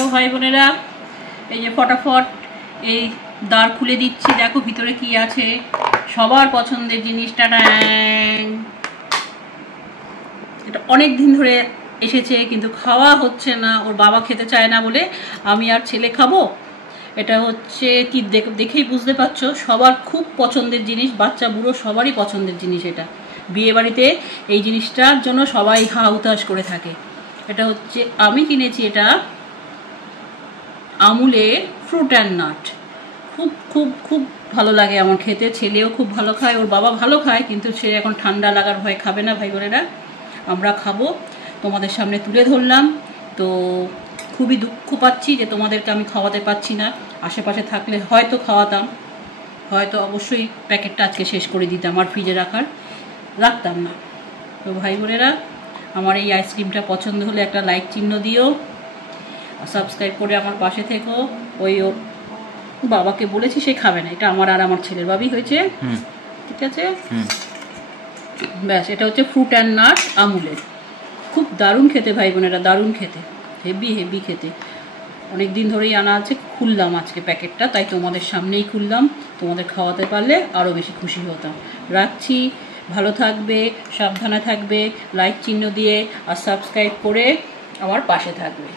তো ভাই বোনেরা, এই যে ফটাফট এই দাঁড় খুলে দিচ্ছি, দেখো ভিতরে কি আছে। সবার পছন্দের জিনিসটা, এটা অনেক দিন ধরে এসেছে কিন্তু খাওয়া হচ্ছে না, ওর বাবা খেতে চায় না বলে আমি আর ছেলে খাবো। এটা হচ্ছে কি, দেখেই বুঝতে পারছো, সবার খুব পছন্দের জিনিস, বাচ্চা বুড়ো সবারই পছন্দের জিনিস। এটা বিয়ে বাড়িতে এই জিনিসটার জন্য সবাই হা হুতাশ করে থাকে। এটা হচ্ছে, আমি কিনেছি এটা আমুলের ফ্রুট অ্যান্ড নাট। খুব খুব খুব ভালো লাগে আমার খেতে, ছেলেও খুব ভালো খায়, ওর বাবা ভালো খায়, কিন্তু সে এখন ঠান্ডা লাগার ভয় খাবে না। ভাই বোনেরা, আমরা খাবো, তোমাদের সামনে তুলে ধরলাম। তো খুবই দুঃখ পাচ্ছি যে তোমাদেরকে আমি খাওয়াতে পারছি না। আশেপাশে থাকলে হয়তো খাওয়াতাম, হয়তো অবশ্যই প্যাকেটটা আজকে শেষ করে দিতাম, আর ফ্রিজে রাখতাম না। তো ভাই বোনেরা, আমার এই আইসক্রিমটা পছন্দ হলে একটা লাইক চিহ্ন দিও, সাবস্ক্রাইব করে আমার পাশে থেকো। ওই বাবাকে বলেছি, সে খাবে না, এটা আমার আর আমার ছেলের বাবি হয়েছে, ঠিক আছে? ব্যাস, এটা হচ্ছে ফ্রুট অ্যান্ড নাট আমুলের। খুব দারুণ খেতে ভাই বোনেরা, দারুণ খেতে, হেভি হেভি খেতে। অনেক দিন ধরেই আনা আছে, খুললাম আজকে প্যাকেটটা, তাই তোমাদের সামনেই খুললাম। তোমাদের খাওয়াতে পারলে আরও বেশি খুশি হতাম। রাখছি, ভালো থাকবে, সাবধানে থাকবে, লাইক চিহ্ন দিয়ে আর সাবস্ক্রাইব করে আমার পাশে থাকবে।